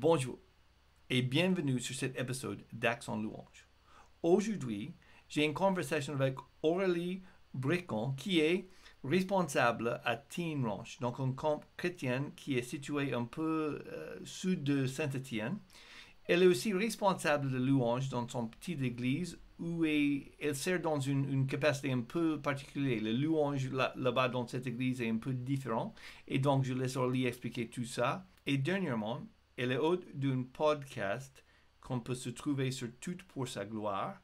Bonjour et bienvenue sur cet épisode d'Axe en louange. Aujourd'hui, j'ai une conversation avec Aurélie Bricon qui est responsable à Teen Ranch, donc un camp chrétien qui est situé un peu sud de Saint-Étienne. Elle est aussi responsable de louange dans son petite église où elle sert dans une capacité un peu particulière. Le louange là-bas dans cette église est un peu différent et donc je laisse Aurélie expliquer tout ça. Et dernièrement, elle est hôte d'un podcast qu'on peut se trouver sur Tout pour sa gloire,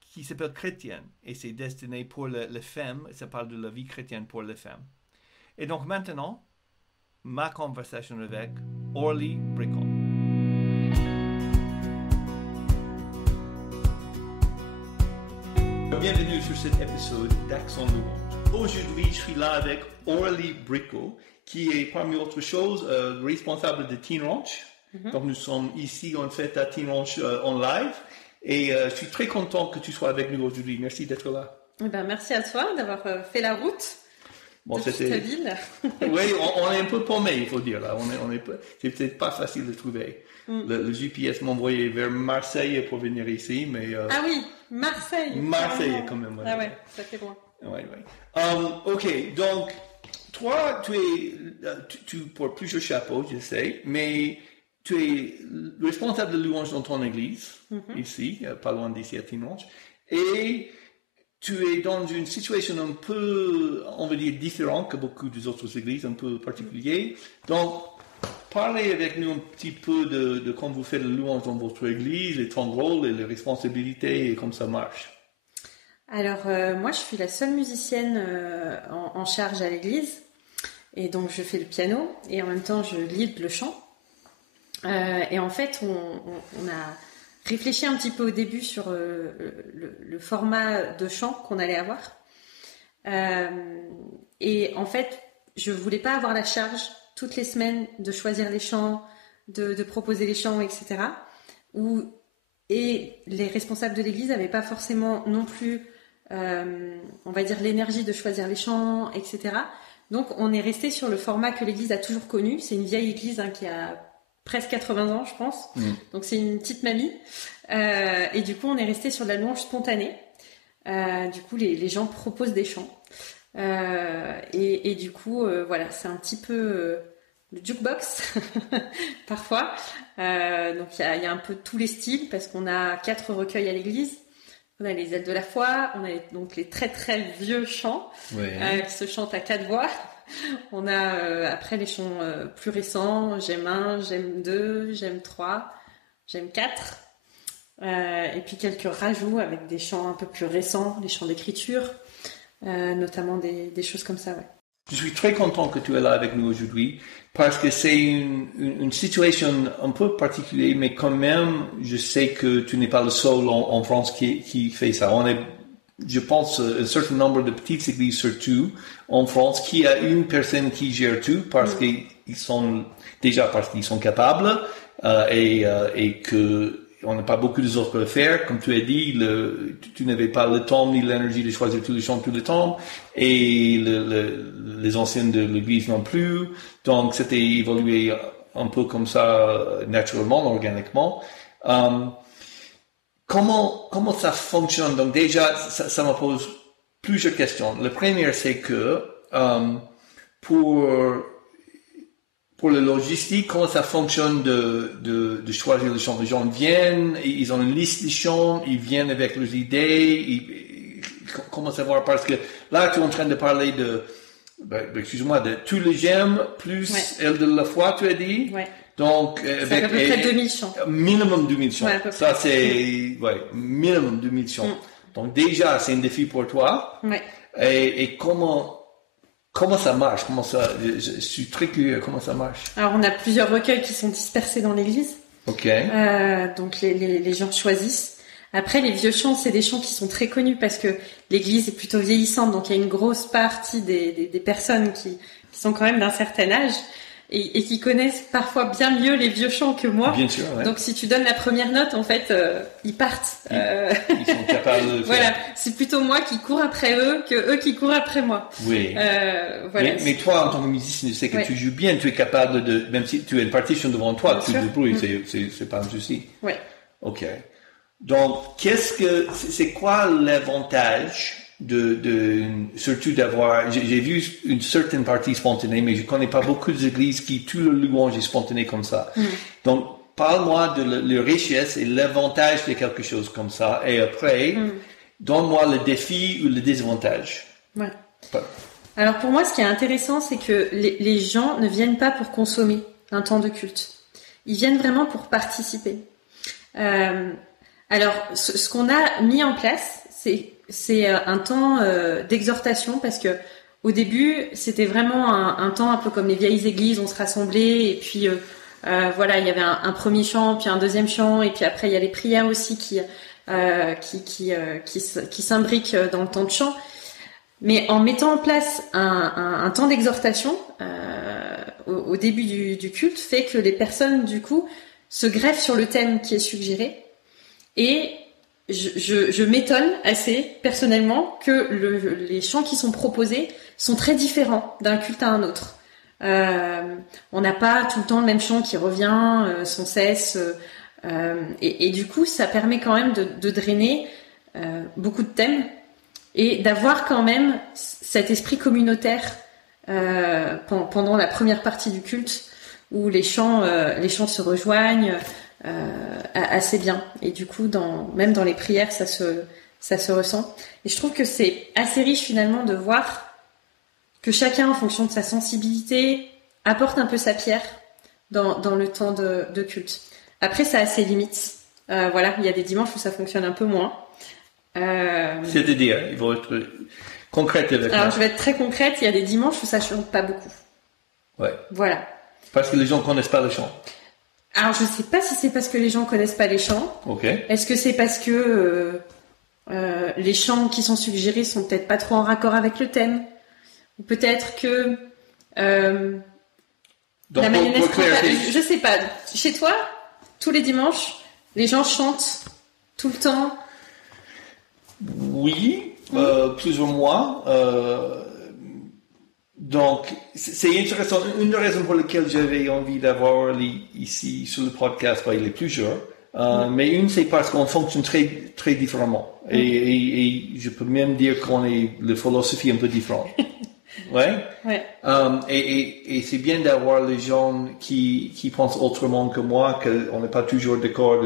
qui s'appelle Chrétienne, et c'est destiné pour les femmes, ça parle de la vie chrétienne pour les femmes. Et donc maintenant, ma conversation avec Aurélie Bricon. Bienvenue sur cet épisode d'Axe en louange. Aujourd'hui, je suis là avec Aurélie Bricon, qui est parmi autres choses responsable de Teen Ranch. Mm-hmm. Donc nous sommes ici en fait à Teen Ranch en live et je suis très content que tu sois avec nous aujourd'hui. Merci d'être là. Eh ben, merci à toi d'avoir fait la route depuis ta ville. Oui, on est un peu paumé, il faut dire là. C'est peut-être pas facile de trouver. Le GPS m'envoyait vers Marseille pour venir ici, mais... Ah oui, Marseille. Marseille quand même. Ah ouais, ça fait loin. Oui. Ok, donc... Toi, tu portes plusieurs chapeaux, je sais, mais tu es responsable de louange dans ton église, ici, pas loin d'ici à Teen Ranch, et tu es dans une situation un peu, on va dire, différente que beaucoup des autres églises, un peu particulière. Donc, parlez avec nous un petit peu de comment vous faites la louange dans votre église, et ton rôle, et les responsabilités, et comment ça marche. Alors, moi, je suis la seule musicienne en charge à l'église. Et donc, je fais le piano et en même temps, je lead le chant. Et en fait, on a réfléchi un petit peu au début sur le format de chant qu'on allait avoir. Et en fait, je voulais pas avoir la charge toutes les semaines de choisir les chants, de proposer les chants, etc. Et les responsables de l'église n'avaient pas forcément non plus, on va dire, l'énergie de choisir les chants, etc. Donc, on est resté sur le format que l'église a toujours connu. C'est une vieille église qui a presque 80 ans, je pense. Donc, c'est une petite mamie. Et du coup, on est resté sur de la louange spontanée. Du coup, les gens proposent des chants. Et du coup, voilà, c'est un petit peu le jukebox, parfois. Donc, il y a un peu tous les styles, parce qu'on a 4 recueils à l'église. On a les ailes de la foi, on a donc les très très vieux chants qui se chantent à 4 voix. On a après les chants plus récents, j'aime 1, j'aime 2, j'aime 3, j'aime 4. Et puis quelques rajouts avec des chants un peu plus récents, des chants d'écriture, notamment des choses comme ça. Ouais. Je suis très content que tu es là avec nous aujourd'hui parce que c'est une situation un peu particulière, mais quand même, je sais que tu n'es pas le seul en France qui fait ça. On est, je pense, un certain nombre de petites églises, surtout en France, qui a une personne qui gère tout parce qu'ils sont capables et que on n'a pas beaucoup de autres à faire. Comme tu as dit, tu n'avais pas le temps ni l'énergie de choisir tous les chants tout le temps, et les anciennes de l'église non plus. Donc, c'était évolué un peu comme ça, naturellement, organiquement. Comment ça fonctionne? Donc, déjà, ça me pose plusieurs questions. La première, c'est que pour la logistique, comment ça fonctionne de choisir les chants? Les gens viennent, ils ont une liste de chants, ils viennent avec leurs idées. Comment savoir? Parce que là, tu es en train de parler de tous les j'aime plus elle de la foi, tu as dit. Ouais. Donc, avec à peu près 2000 chants. Minimum 2000 chants. Ouais, ça, c'est minimum 2000 chants. Donc, déjà, c'est un défi pour toi. Ouais. Et comment ça marche? Je suis très curieux. Comment ça marche? Alors, on a plusieurs recueils qui sont dispersés dans l'église. Ok. Donc, les gens choisissent. Après, les vieux chants, c'est des chants qui sont très connus parce que l'église est plutôt vieillissante. Donc, il y a une grosse partie des personnes qui sont quand même d'un certain âge. et qui connaissent parfois bien mieux les vieux chants que moi. Bien sûr, ouais. Donc si tu donnes la première note, en fait, ils partent. Ils sont capables de le faire. Voilà, c'est plutôt moi qui cours après eux que eux qui courent après moi. Oui. Voilà. Mais toi, en tant que musicien, je sais que tu joues bien, tu es capable de, même si tu as une partition devant toi, Bien tu sûr. te débrouilles, c'est pas un souci. Ouais. Ok. Donc, c'est quoi l'avantage surtout d'avoir, j'ai vu une certaine partie spontanée, mais je connais pas beaucoup d'églises qui tout le louange est spontané comme ça. Donc, parle-moi de la richesse et l'avantage de quelque chose comme ça, et après, donne-moi le défi ou le désavantage. Ouais. Alors pour moi, ce qui est intéressant, c'est que les gens ne viennent pas pour consommer un temps de culte. Ils viennent vraiment pour participer. Alors, ce qu'on a mis en place, c'est un temps d'exhortation, parce que au début, c'était vraiment un temps un peu comme les vieilles églises, on se rassemblait, et puis voilà, il y avait un premier chant, puis un deuxième chant, et puis après il y a les prières aussi qui s'imbriquent dans le temps de chant. Mais en mettant en place un temps d'exhortation au début du culte, fait que les personnes du coup se greffent sur le thème qui est suggéré. Et je m'étonne assez personnellement que les chants qui sont proposés sont très différents d'un culte à un autre. On n'a pas tout le temps le même chant qui revient sans cesse, et du coup ça permet quand même de drainer beaucoup de thèmes et d'avoir quand même cet esprit communautaire pendant la première partie du culte où les chants se rejoignent assez bien, et du coup même dans les prières ça se ressent, et je trouve que c'est assez riche finalement de voir que chacun en fonction de sa sensibilité apporte un peu sa pierre dans le temps de culte. Après ça a ses limites, voilà, il y a des dimanches où ça fonctionne un peu moins. C'est-à-dire, il faut être concrète avec moi. Alors je vais être très concrète, il y a des dimanches où ça chante pas beaucoup. Ouais. Voilà. Parce que les gens connaissent pas le chant. Alors je sais pas si c'est parce que les gens connaissent pas les chants. Ok. Est-ce que c'est parce que les chants qui sont suggérés sont peut-être pas trop en raccord avec le thème, ou peut-être que Donc, la mayonnaise pour clarté, je sais pas. Chez toi, tous les dimanches, les gens chantent tout le temps. oui, plus ou moins. Donc, c'est intéressant. Une des raisons pour lesquelles j'avais envie d'avoir ici sur le podcast, il y a plusieurs. Mais une, c'est parce qu'on fonctionne très, très différemment. Et je peux même dire qu'on est la philosophie un peu différente. Ouais. Et c'est bien d'avoir les gens qui pensent autrement que moi, qu'on n'est pas toujours d'accord,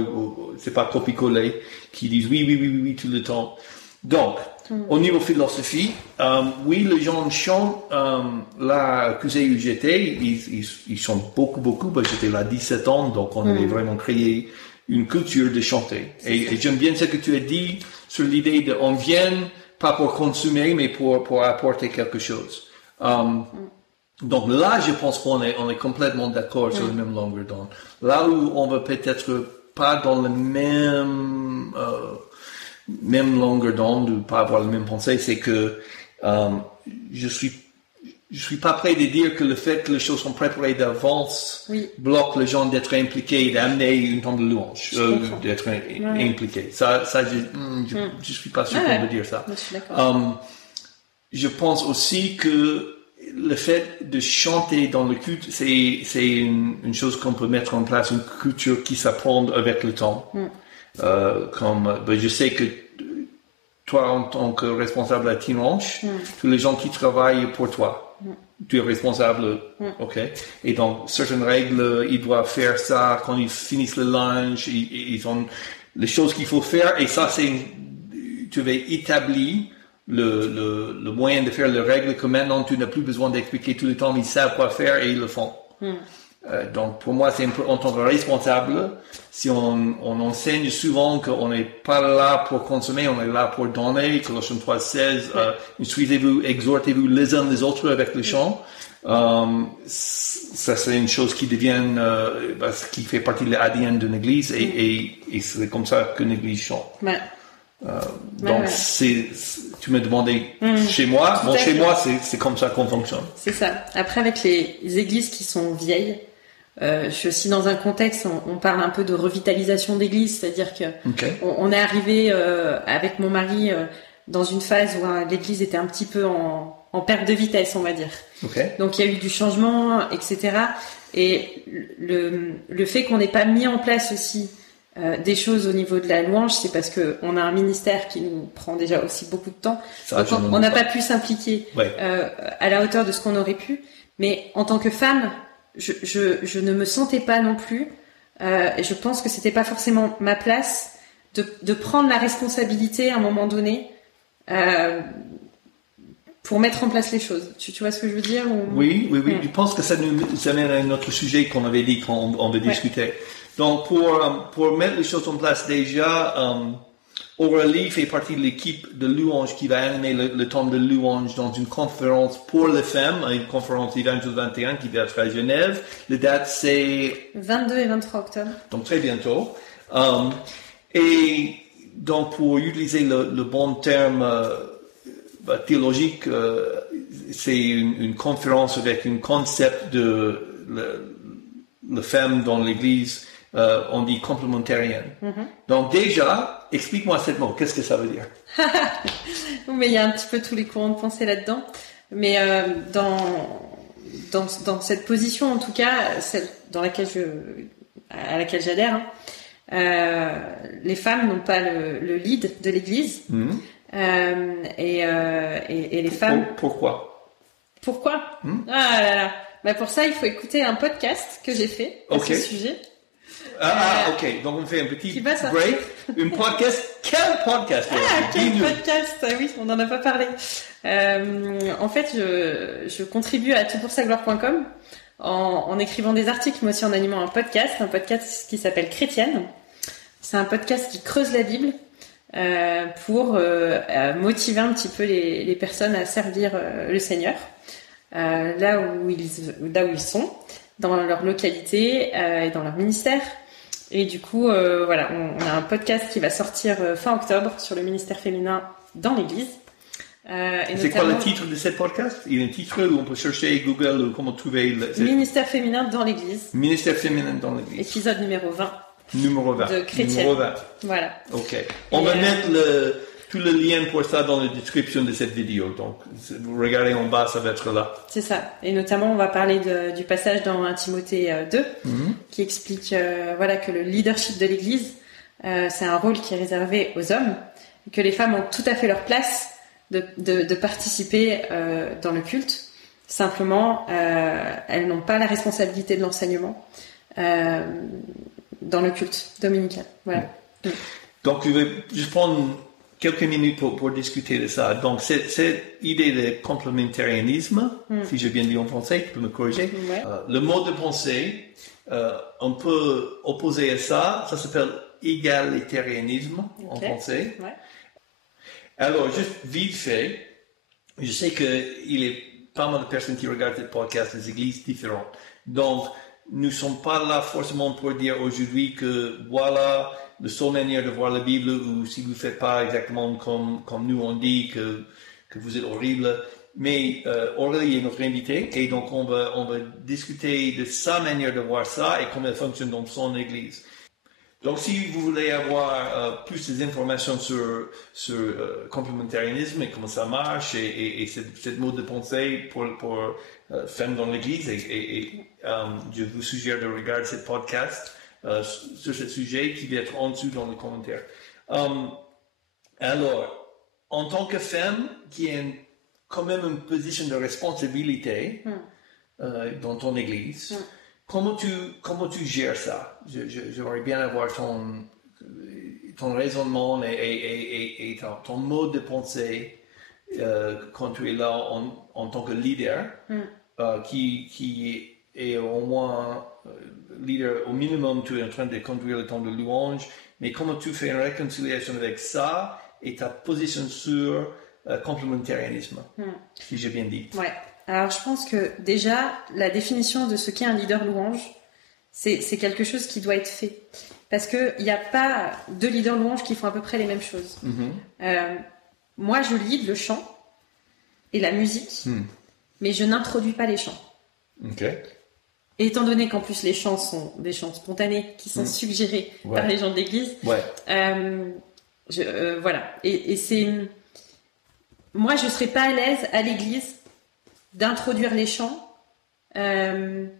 c'est pas copier-coller, qui disent oui tout le temps. Donc, au niveau philosophie, oui, les gens chantent, là, où j'étais, ils chantent beaucoup, j'étais là 17 ans, donc on avait vraiment créé une culture de chanter. Et j'aime bien ce que tu as dit sur l'idée de, on vient pas pour consommer, mais pour apporter quelque chose. Donc là, je pense qu'on est complètement d'accord sur la même longueur d'onde. Là où on va peut-être pas dans le même longueur d'onde ou pas avoir la même pensée, c'est que je suis pas prêt de dire que le fait que les choses sont préparées d'avance bloque les gens d'être impliqués et d'amener une temps de louange, d'être impliqués. Ça, je suis pas sûr qu'on peut dire ça. Je suis d'accord. Je pense aussi que le fait de chanter dans le culte, c'est une chose qu'on peut mettre en place, une culture qui s'apprend avec le temps. Je sais que toi, en tant que responsable à Teen Ranch, tous les gens qui travaillent pour toi, tu es responsable, ok. Et donc, certaines règles, ils doivent faire ça quand ils finissent le lunch, ils ont les choses qu'il faut faire, et ça, tu vas établir le moyen de faire les règles que maintenant tu n'as plus besoin d'expliquer tout le temps, ils savent quoi faire et ils le font. Donc pour moi, c'est un peu en tant que responsable, si on enseigne souvent qu'on n'est pas là pour consommer, on est là pour donner, Colossiens 3:16, instruisez-vous, exhortez-vous les uns les autres avec le chant. Ça c'est une chose qui devient, qui fait partie de l'ADN d'une église, et c'est comme ça qu'une église chante. Donc, tu m'as demandé chez moi. Bon, chez moi, c'est comme ça qu'on fonctionne. C'est ça. Après, avec les églises qui sont vieilles, je suis aussi dans un contexte, on parle un peu de revitalisation d'église, c'est-à-dire que on est arrivé avec mon mari dans une phase où l'église était un petit peu en perte de vitesse, on va dire. Donc, il y a eu du changement, etc. Et le fait qu'on n'ait pas mis en place aussi des choses au niveau de la louange, c'est parce que on a un ministère qui nous prend déjà aussi beaucoup de temps. Donc on n'a pas pu s'impliquer à la hauteur de ce qu'on aurait pu. Mais en tant que femme, je ne me sentais pas non plus. Et je pense que c'était pas forcément ma place de prendre la responsabilité à un moment donné pour mettre en place les choses. Tu vois ce que je veux dire ou... Oui. Je pense que ça nous amène à un autre sujet qu'on avait dit qu'on veut discuter. Donc, pour mettre les choses en place, déjà, Aurélie fait partie de l'équipe de louange qui va animer le temps de louange dans une conférence pour les femmes, une conférence Évangile 21 qui va être à Genève. La date, c'est... 22 et 23 octobre. Donc, très bientôt. Et donc, pour utiliser le bon terme théologique, c'est une conférence avec un concept de la femme dans l'Église. On dit complémentarienne. Donc déjà, explique-moi ce mot. Qu'est-ce que ça veut dire? Mais il y a un petit peu tous les courants de pensée là-dedans. Mais dans cette position, en tout cas, celle à laquelle j'adhère, les femmes n'ont pas le lead de l'Église. Et les femmes... Pourquoi? Ah là là. Bah pour ça, il faut écouter un podcast que j'ai fait à ce sujet. Ok. Donc, on fait un petit break. Un podcast. Quel podcast? Quel podcast? Oui, on n'en a pas parlé. En fait, je contribue à toutpoursagloire.com en écrivant des articles, mais aussi en animant un podcast qui s'appelle Chrétienne. C'est un podcast qui creuse la Bible pour motiver un petit peu les personnes à servir le Seigneur là où ils sont, dans leur localité et dans leur ministère. Et du coup, voilà, on a un podcast qui va sortir fin octobre sur le ministère féminin dans l'Église. C'est quoi le titre de ce podcast? Il y a un titre où on peut chercher Google ou comment trouver... Ministère féminin dans l'Église. Ministère féminin dans l'Église. Épisode numéro 20. Numéro 20. De Chrétienne. Numéro 20. Voilà. Ok. On va mettre tout le lien pour ça dans la description de cette vidéo. Donc, vous regardez en bas, ça va être là. C'est ça. Et notamment, on va parler du passage dans 1 Timothée 2, qui explique que le leadership de l'Église, c'est un rôle qui est réservé aux hommes, et que les femmes ont tout à fait leur place de participer dans le culte. Simplement, elles n'ont pas la responsabilité de l'enseignement dans le culte dominical. Voilà. Donc, je vais juste prendre quelques minutes pour discuter de ça. Donc, cette idée de complémentarianisme, si j'ai bien dit en français, tu peux me corriger. Le mode de pensée, on peut opposer à ça s'appelle égalitarianisme en français. Alors, juste vite fait, je sais qu'il y a pas mal de personnes qui regardent ce podcast des églises différentes. Donc, nous ne sommes pas là forcément pour dire aujourd'hui que voilà la seule manière de voir la Bible, ou si vous ne faites pas exactement comme nous on dit que vous êtes horrible. Mais Aurélie est notre invitée et donc on va discuter de sa manière de voir ça et comment elle fonctionne dans son église. Donc si vous voulez avoir plus d'informations sur complémentarianisme et comment ça marche et cette mode de pensée pour femmes dans l'église, et je vous suggère de regarder ce podcast sur ce sujet qui va être en dessous dans les commentaires. Alors, en tant que femme qui a quand même une position de responsabilité dans ton église, comment tu gères ça? J'aimerais bien avoir ton raisonnement et ton mode de pensée quand tu es là en tant que leader, qui est au moins leader, au minimum tu es en train de conduire le temps de louange, mais comment tu fais une réconciliation avec ça et ta position sur complémentarianisme, si j'ai bien dit. Ouais. Alors je pense que déjà la définition de ce qu'est un leader louange, c'est quelque chose qui doit être fait. parce qu'il n'y a pas deux leaders louanges qui font à peu près les mêmes choses. Moi, je lead le chant et la musique, mais je n'introduis pas les chants. Et étant donné qu'en plus les chants sont des chants spontanés qui sont suggérés par les gens de l'église, voilà. Et c'est... Moi, je ne serais pas à l'aise à l'église d'introduire les chants, mais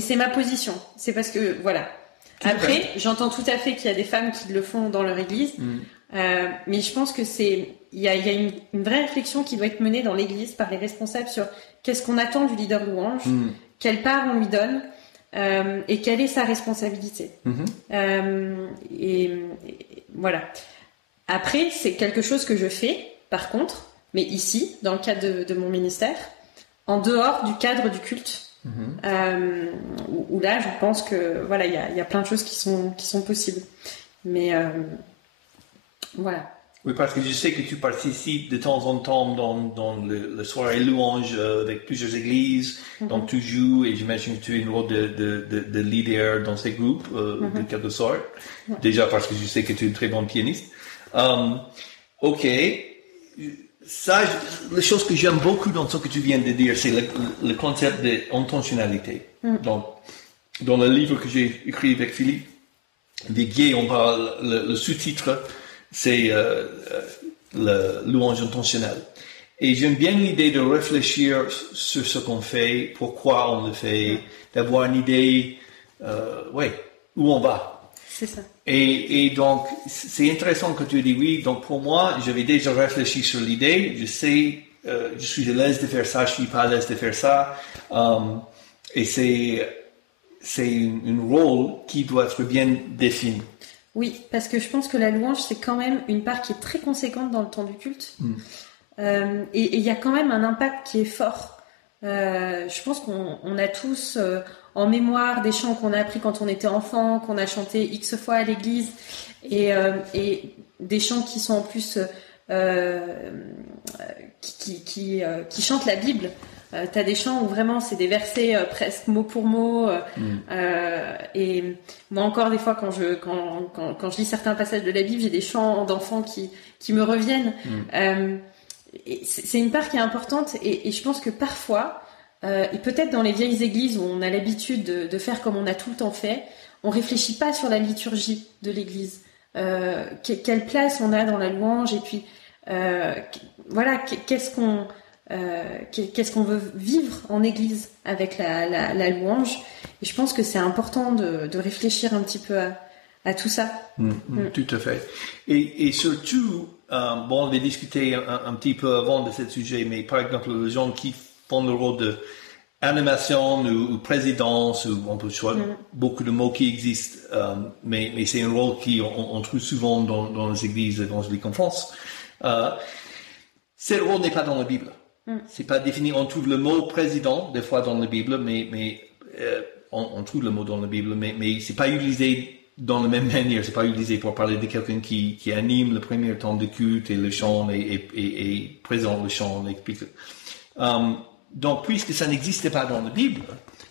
c'est ma position. C'est parce que, voilà. Après, j'entends tout à fait qu'il y a des femmes qui le font dans leur église, mais je pense que il y a une vraie réflexion qui doit être menée dans l'église par les responsables sur qu'est-ce qu'on attend du leader louange, quelle part on lui donne, et quelle est sa responsabilité. Et voilà. Après, c'est quelque chose que je fais, par contre, mais ici, dans le cadre de mon ministère, en dehors du cadre du culte, où là, je pense que voilà, il y a plein de choses qui sont possibles. Mais voilà. Oui, parce que je sais que tu participes de temps en temps dans le soirée louange avec plusieurs églises, donc tu joues et j'imagine que tu es une rôle de leader dans ces groupes de quelque sorte. Déjà parce que je sais que tu es une très bonne pianiste. Ok. Ça, la chose que j'aime beaucoup dans ce que tu viens de dire, c'est le concept d'intentionnalité. Donc, dans le livre que j'ai écrit avec Philippe Viguier, on parle, le sous-titre, c'est le louange intentionnel. Et j'aime bien l'idée de réfléchir sur ce qu'on fait, pourquoi on le fait, d'avoir une idée, où on va. C'est ça. Et donc, c'est intéressant que tu dis oui. Donc, pour moi, j'avais déjà réfléchi sur l'idée. Je sais, je suis à l'aise de faire ça, je suis pas à l'aise de faire ça. Et c'est un rôle qui doit être bien défini. Oui, parce que je pense que la louange, c'est quand même une part qui est très conséquente dans le temps du culte. Et il y a quand même un impact qui est fort. Je pense qu'on a tous en mémoire des chants qu'on a appris quand on était enfant, qu'on a chanté X fois à l'église, et des chants qui sont en plus qui chantent la Bible. T'as des chants où vraiment c'est des versets presque mot pour mot, et moi encore des fois quand je lis certains passages de la Bible, j'ai des chants d'enfants qui me reviennent. C'est une part qui est importante, et je pense que parfois, et peut-être dans les vieilles églises où on a l'habitude de faire comme on a tout le temps fait, on réfléchit pas sur la liturgie de l'église, quelle place on a dans la louange, et puis voilà, qu'est-ce qu'on veut vivre en église avec la louange. Et je pense que c'est important de réfléchir un petit peu à tout ça. Tout à fait. Et surtout, on avait discuté un petit peu avant de ce sujet, mais par exemple, les gens qui font le rôle de animation ou présidence, ou on peut choisir beaucoup de mots qui existent, mais c'est un rôle qu'on trouve souvent dans les églises évangéliques en France. Ce rôle n'est pas dans la Bible. C'est pas défini. On trouve le mot président des fois dans la Bible, mais on trouve le mot dans la Bible, mais c'est pas utilisé dans la même manière. C'est pas utilisé pour parler de quelqu'un qui anime le premier temps de culte et le chant et présente le chant. Donc, puisque ça n'existait pas dans la Bible,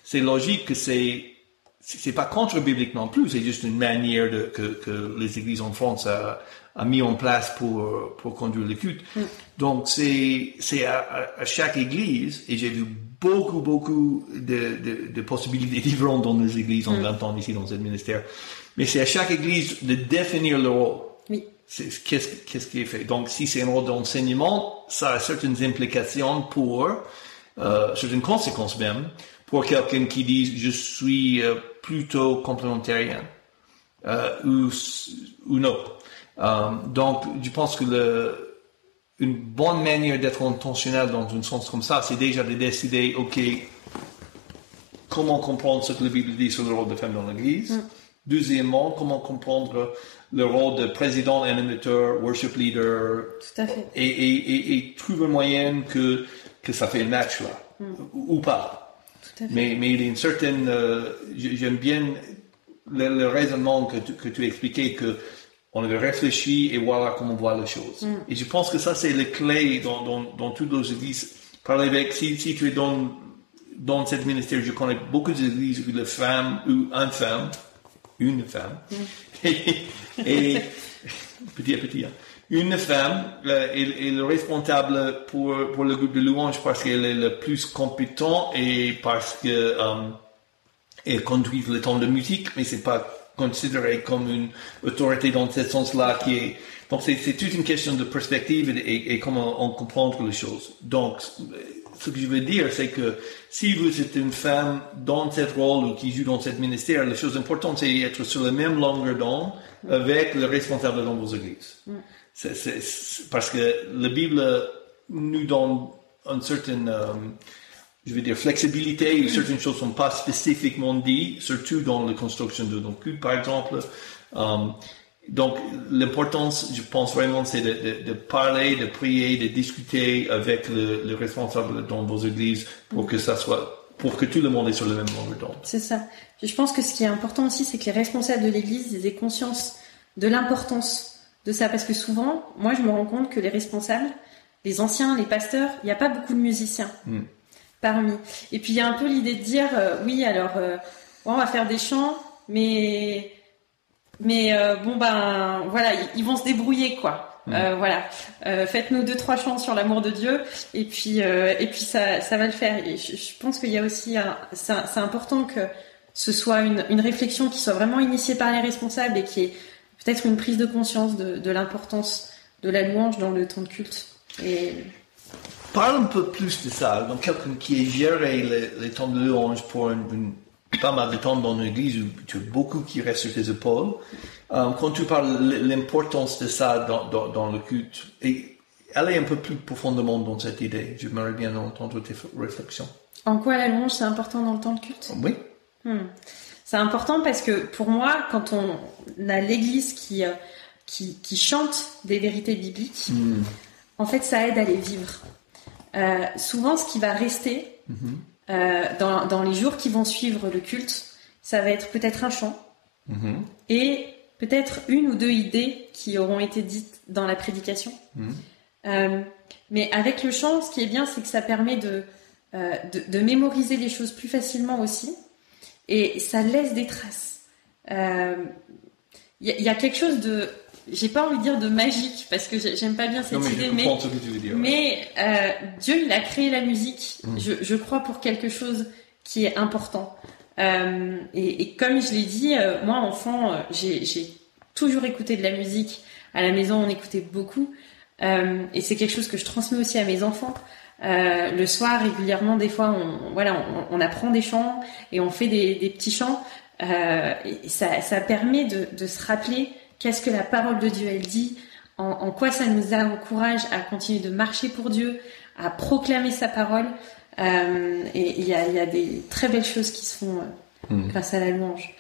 c'est logique que c'est pas contre-biblique non plus. C'est juste une manière que les églises en France a mis en place pour conduire le culte. Donc, c'est à chaque église, et j'ai vu beaucoup de possibilités différentes dans les églises en 20 ans ici dans ce ministère, mais c'est à chaque église de définir le rôle. Oui. Qu'est-ce qui est fait. Donc, si c'est un rôle d'enseignement, ça a certaines implications certaines conséquences même, pour quelqu'un qui dit « je suis plutôt complémentarien ou non ». Donc, je pense que une bonne manière d'être intentionnel dans un sens comme ça, c'est déjà de décider, OK, comment comprendre ce que la Bible dit sur le rôle de femme dans l'Église. Deuxièmement, comment comprendre le rôle de président, animateur, worship leader. Tout à fait. Et trouver un moyen que ça fait un match là, ou pas. Tout à fait. Mais il y a une certaine... j'aime bien le raisonnement que tu expliquais, qu'on avait réfléchi et voilà comment on voit les choses. Et je pense que ça, c'est la clé dans toutes les églises. Par l'évêque, si tu es dans cette ministère, je connais beaucoup d'églises où les femmes ou une femme une femme, et petit à petit, hein. Une femme est le responsable pour le groupe de louange parce qu'elle est le plus compétent et parce que elle conduit le temps de musique, mais c'est pas considéré comme une autorité dans ce sens-là qui est. Donc c'est toute une question de perspective et comment on comprend les choses. Donc ce que je veux dire, c'est que si vous êtes une femme dans ce rôle ou qui joue dans ce ministère, la chose importante, c'est d'être sur la même longueur d'onde avec le responsable dans vos églises. Parce que la Bible nous donne une certaine, je veux dire, flexibilité, où certaines choses ne sont pas spécifiquement dites, surtout dans la construction de nos cultes, par exemple. Donc, l'importance, je pense vraiment, c'est de parler, de prier, de discuter avec le responsable dans vos églises pour que ça soit, pour que tout le monde est sur le même longueur d'onde. C'est ça. Je pense que ce qui est important aussi, c'est que les responsables de l'église aient conscience de l'importance de ça. Parce que souvent, moi, je me rends compte que les responsables, les anciens, les pasteurs, il n'y a pas beaucoup de musiciens parmi. Et puis, il y a un peu l'idée de dire, oui, alors, on va faire des chants, mais bon ben voilà, ils vont se débrouiller quoi. Voilà, faites-nous 2-3 chants sur l'amour de Dieu et puis ça va le faire. Et je pense qu'il y a aussi c'est important que ce soit une réflexion qui soit vraiment initiée par les responsables et qui est peut-être une prise de conscience de l'importance de la louange dans le temps de culte. Et parle un peu plus de ça. Donc quelqu'un qui a géré les temps de louange pour pas mal de temps dans l'église où tu as beaucoup qui restent sur tes épaules. Quand tu parles de l'importance de ça dans le culte, et aller un peu plus profondément dans cette idée, j'aimerais bien entendre tes réflexions. En quoi la louange c'est important dans le temps de culte ? Oui. C'est important parce que pour moi, quand on a l'église qui chante des vérités bibliques, en fait ça aide à les vivre. Souvent ce qui va rester dans les jours qui vont suivre le culte, ça va être peut-être un chant et peut-être une ou deux idées qui auront été dites dans la prédication. Mais avec le chant, ce qui est bien, c'est que ça permet de mémoriser les choses plus facilement aussi et ça laisse des traces. Y a quelque chose de... J'ai pas envie de dire de magique parce que j'aime pas bien cette idée, mais Dieu il a créé la musique, je crois pour quelque chose qui est important. Et comme je l'ai dit, moi enfant, j'ai toujours écouté de la musique. À la maison, on écoutait beaucoup, et c'est quelque chose que je transmets aussi à mes enfants. Le soir, régulièrement, des fois, on apprend des chants et on fait des petits chants. Et ça permet de se rappeler qu'est-ce que la parole de Dieu elle dit, en quoi ça nous encourage à continuer de marcher pour Dieu, à proclamer sa parole. Et il y a des très belles choses qui se font grâce à la louange.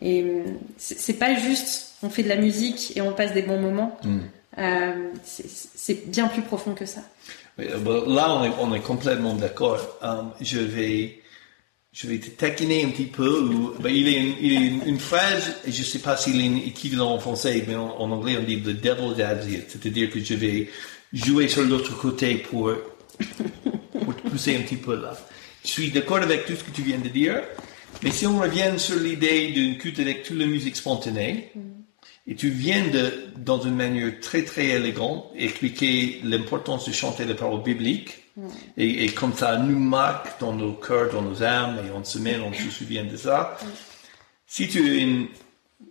Et c'est pas juste on fait de la musique et on passe des bons moments. C'est bien plus profond que ça. Là, on est complètement d'accord. Je vais te taquiner un petit peu. Il y a une phrase, je ne sais pas s'il est un équivalent en français, mais en anglais on dit the devil's advocate, c'est-à-dire que je vais jouer sur l'autre côté pour te pousser un petit peu là. Je suis d'accord avec tout ce que tu viens de dire, mais si on revient sur l'idée d'une culte avec toute la musique spontanée, et tu viens dans une manière très très élégante, expliquer l'importance de chanter les paroles bibliques, et comme ça nous marque dans nos cœurs, dans nos âmes, et on se souvient de ça. Si tu as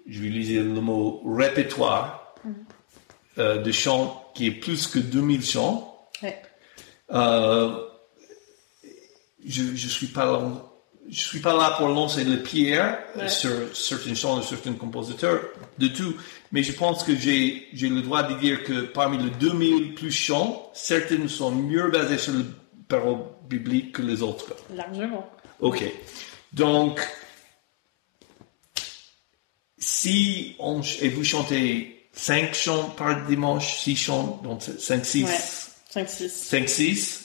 je vais utiliser le mot répertoire de chants qui est plus que 2000 chants, je suis pas là pour lancer les pierres sur certains chants de certains compositeurs, de tout. Mais je pense que j'ai le droit de dire que parmi les 2000 plus chants, certains sont mieux basés sur les paroles bibliques que les autres. Largement. Ok. Donc, si vous chantez 5 chants par dimanche, 6 chants, donc 5-6. Ouais, 5-6.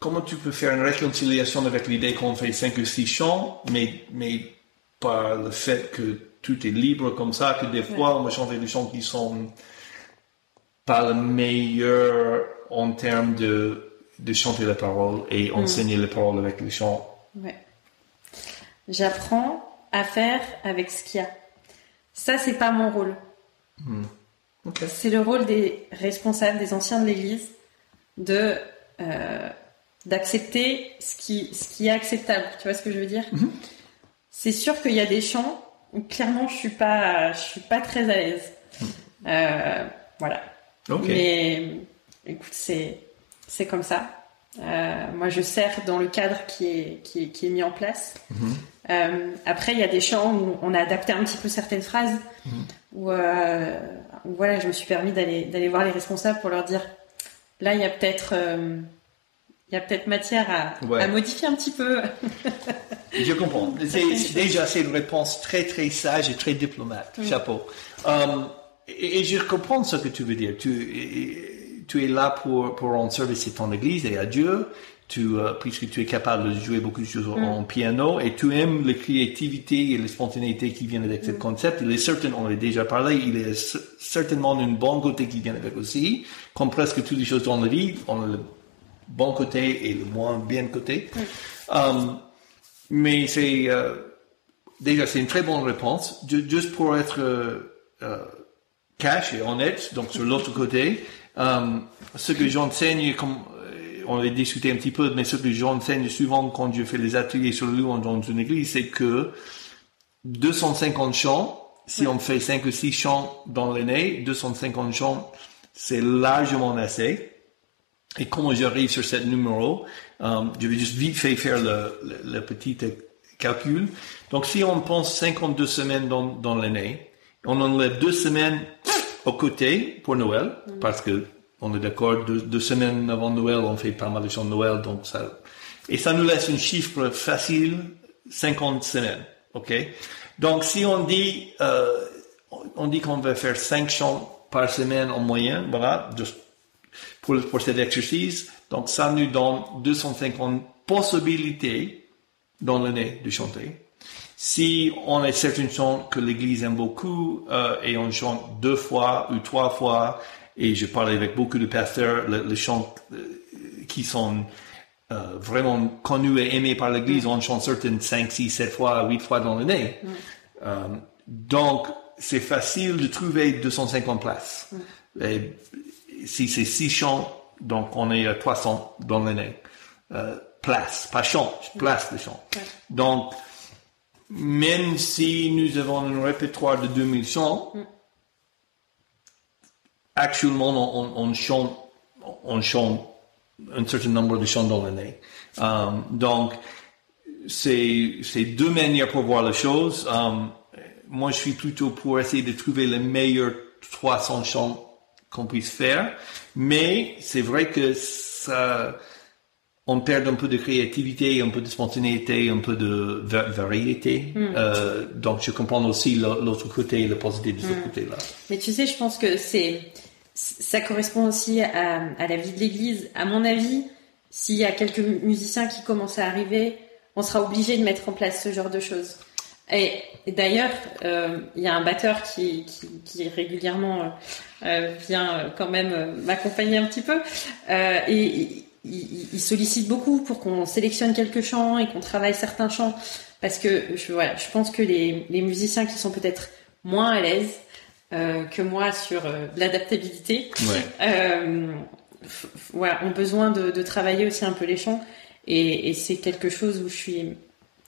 Comment tu peux faire une réconciliation avec l'idée qu'on fait 5 ou 6 chants, mais par le fait que tout est libre comme ça, que des fois on va chanter des chants qui sont pas les meilleurs en termes de chanter les paroles et enseigner les paroles avec les chants. Ouais. J'apprends à faire avec ce qu'il y a. Ça, c'est pas mon rôle. Okay. C'est le rôle des responsables, des anciens de l'Église, d'accepter ce qui est acceptable. Tu vois ce que je veux dire? C'est sûr qu'il y a des chants où clairement je suis pas très à l'aise. Voilà. Okay. Mais écoute, c'est comme ça. Moi, je sers dans le cadre qui est mis en place. Après, il y a des chants où on a adapté un petit peu certaines phrases, où voilà, je me suis permis d'aller voir les responsables pour leur dire, là, il y a peut-être matière à modifier un petit peu. Je comprends. C'est une réponse très, très sage et très diplomate. Chapeau. Et je comprends ce que tu veux dire. Tu es là pour rendre service à ton église et à Dieu, puisque tu es capable de jouer beaucoup de choses en piano, et tu aimes la créativité et la spontanéité qui viennent avec ce concept. Il est certain, on en a déjà parlé, il est certainement une bonne côté qui vient avec aussi. Comme presque toutes les choses dans la vie, on a le bon côté et le moins bien côté. Mais déjà, c'est une très bonne réponse. Juste pour être cash et honnête, donc sur l'autre côté, ce que j'enseigne, comme on avait discuté un petit peu, mais ce que j'enseigne souvent quand je fais les ateliers sur le louange dans une église, c'est que 250 chants, si on fait 5 ou 6 chants dans l'année, 250 chants, c'est largement assez. Et comment j'arrive sur ce numéro, je vais juste vite fait faire le petit calcul. Donc, si on pense 52 semaines dans l'année, on enlève 2 semaines au côté pour Noël, parce que on est d'accord, 2 semaines avant Noël, on fait pas mal de chants de Noël, donc et ça nous laisse un chiffre facile, 50 semaines, ok? Donc, si on dit qu'on va faire 5 chants par semaine en moyenne, voilà, juste pour cet exercice, donc ça nous donne 250 possibilités dans l'année de chanter. Si on a certains chants que l'Église aime beaucoup et on chante 2 fois ou 3 fois, et je parle avec beaucoup de pasteurs, les chants qui sont vraiment connus et aimés par l'Église, on chante certaines 5, 6, 7 fois, 8 fois dans l'année. Donc, c'est facile de trouver 250 places. Et si c'est 6 chants, donc on est à 300 dans l'année. Place, pas chant, place de chant. Donc, même si nous avons un répertoire de 2000 chants, actuellement, on chante un certain nombre de chants dans l'année. Donc, c'est 2 manières pour voir les choses. Moi, je suis plutôt pour essayer de trouver les meilleurs 300 chants qu'on puisse faire, mais c'est vrai que on perd un peu de créativité, un peu de spontanéité, un peu de variété. Donc, je comprends aussi l'autre côté, le positif de ce côté-là. Mais tu sais, je pense que ça correspond aussi à la vie de l'Église. À mon avis, s'il y a quelques musiciens qui commencent à arriver, on sera obligé de mettre en place ce genre de choses. Et d'ailleurs, il y a un batteur qui régulièrement vient quand même m'accompagner un petit peu. Et il sollicite beaucoup pour qu'on sélectionne quelques chants et qu'on travaille certains chants. Parce que je pense que les musiciens qui sont peut-être moins à l'aise que moi sur l'adaptabilité ont besoin de travailler aussi un peu les chants. Et c'est quelque chose où je suis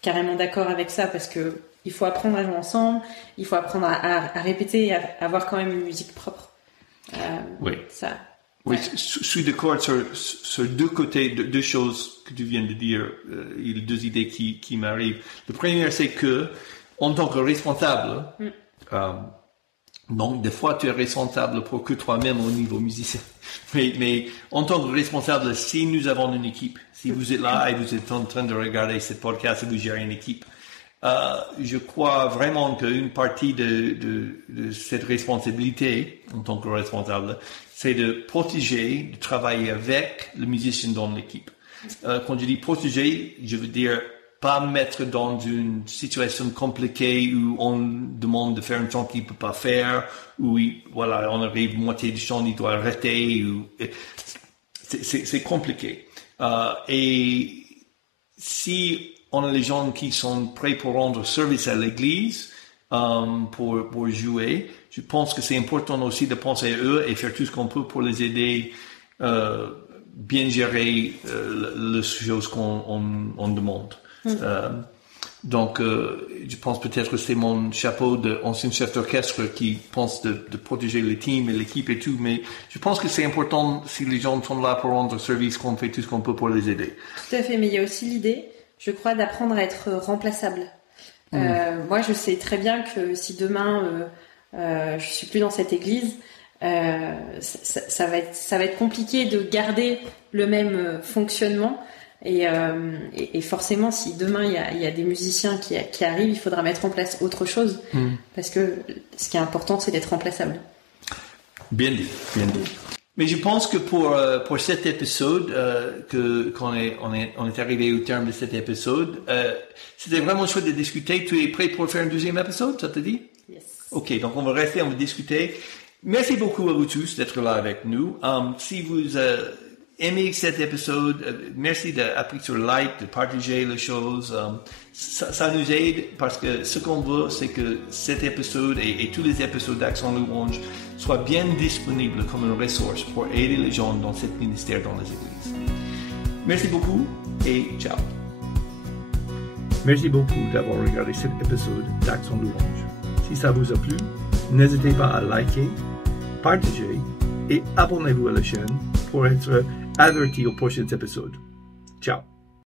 carrément d'accord avec ça, parce que il faut apprendre à jouer ensemble, il faut apprendre à répéter et à avoir quand même une musique propre. Ça. Oui, je suis d'accord sur 2 côtés, 2 choses que tu viens de dire. Il y a 2 idées qui m'arrivent. Le premier, c'est que, en tant que responsable, donc, des fois, tu es responsable pour que toi-même au niveau musicien. Mais en tant que responsable, si nous avons une équipe, si vous êtes là et vous êtes en train de regarder ce podcast et vous gérez une équipe, je crois vraiment qu'une partie de cette responsabilité, en tant que responsable, c'est de protéger, de travailler avec le musicien dans l'équipe. Quand je dis protéger, je veux dire pas mettre dans une situation compliquée où on demande de faire un chant qu'il ne peut pas faire, où on arrive moitié du chant, il doit arrêter. C'est compliqué. Et si on a les gens qui sont prêts pour rendre service à l'église, pour jouer. Je pense que c'est important aussi de penser à eux et faire tout ce qu'on peut pour les aider bien gérer les choses qu'on demande. Donc, je pense peut-être que c'est mon chapeau d'ancien chef d'orchestre qui pense de protéger les teams et l'équipe et tout, mais je pense que c'est important, si les gens sont là pour rendre service, qu'on fait tout ce qu'on peut pour les aider. Tout à fait, mais il y a aussi l'idée, je crois, d'apprendre à être remplaçable. Moi, je sais très bien que si demain, je suis plus dans cette église, ça va être compliqué de garder le même fonctionnement. Et forcément, si demain il y a des musiciens qui arrivent, il faudra mettre en place autre chose, parce que ce qui est important, c'est d'être remplaçable. Bien dit, bien dit. Mais je pense que pour cet épisode, qu'on est arrivé au terme de cet épisode, c'était vraiment chouette de discuter. Tu es prêt pour faire un deuxième épisode, ça te dit? Yes. Ok, donc on va rester, on va discuter. Merci beaucoup à vous tous d'être là avec nous. Si vous aimez cet épisode, merci d'appuyer sur like, de partager les choses. Ça nous aide parce que ce qu'on veut, c'est que cet épisode et tous les épisodes d'Accent Louange soient bien disponibles comme une ressource pour aider les gens dans ce ministère dans les églises. Merci beaucoup et ciao. Merci beaucoup d'avoir regardé cet épisode d'Accent Louange. Si ça vous a plu, n'hésitez pas à liker, partager et abonnez-vous à la chaîne pour être averti aux prochains épisodes. Ciao.